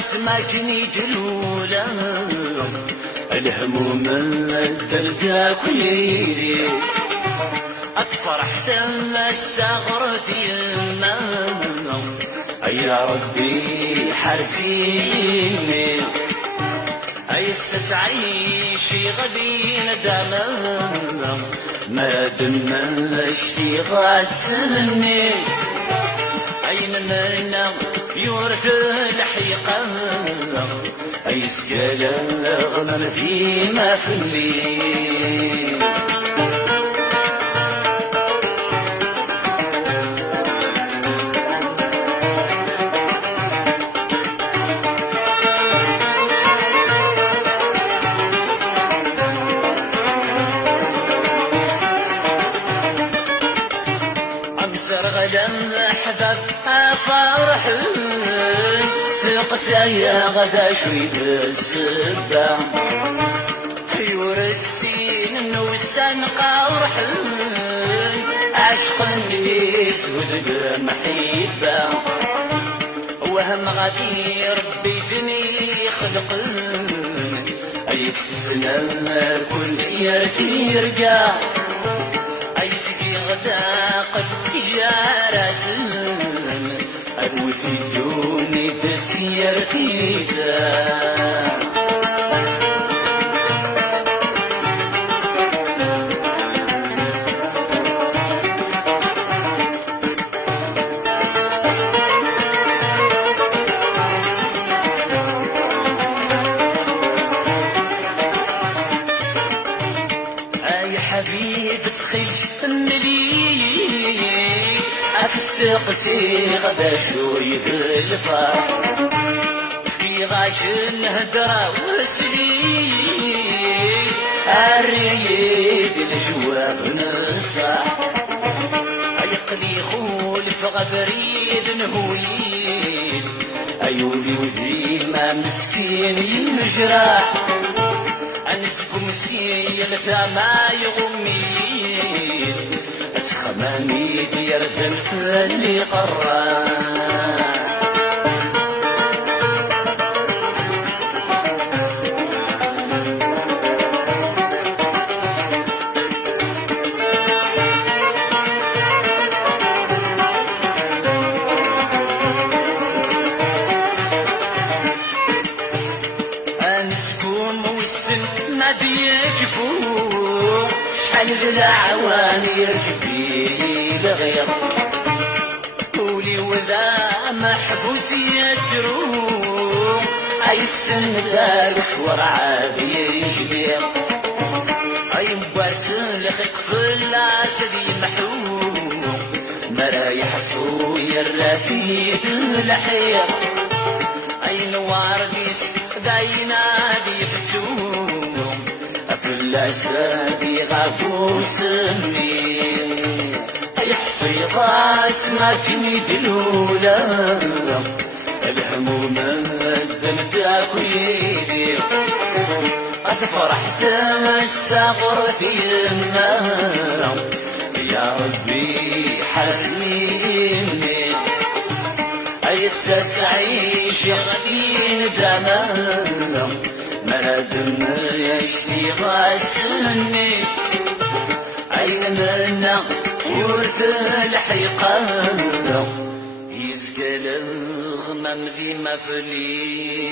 سمعتني دلولا الهموم الدرجة كليلي أتفرح ثم استغرت المام يا ربي حرسيني أي ستعيشي غدي ندما ما دم الشي غاسلني أين منا يورث الحقيقة أي سجال غنم فيما في الليل أمسر غدا أحباب فرح سقت يا غدا شوي بالسبة يورسين وسان قرح عشق اللي سود محبة وهم غادي ربي فيني خلق أي السنة كل يرجع أي سقي غدا قد يا راسل أدوي في جوني تسير فيها أي حبيب تخيش مليل أتسقسي غدا شوي في الفرح في غاش الهدرة وسليل الريد الجواب نصح يقلي خول في غبريد نهويل أيولي وذي ما مسكين يمجرح أنسكم سيل ما يغميل أتخماني دير زلف اللي قرر أنسكم والسن ما بيكفو شحال العوان يركبي لغير قولي وذا محبوس يجرو أي السن ذاك ورعاد يجبير أي مباسل لخيق في العسل محروم مرايح صويا الرفيق الحير أي نوار ديس داينا دي فسوم أفل أسادي غافو سمي أي حصيغة اسمكني دلولا الهموم الدمتاك ويدي أتفرح تمسغر في الماء يا ربي حزيني أي ستعيش غدي ندما ما دم يشتي غاسلني أين منا ورث الحقيقة يزقل الغمام ذي مفلي